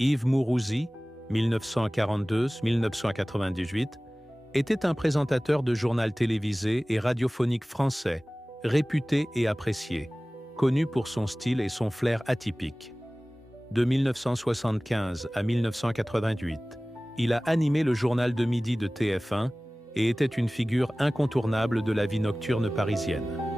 Yves Mourouzi, 1942-1998, était un présentateur de journal télévisé et radiophonique français, réputé et apprécié, connu pour son style et son flair atypique. De 1975 à 1988, il a animé le journal de midi de TF1 et était une figure incontournable de la vie nocturne parisienne.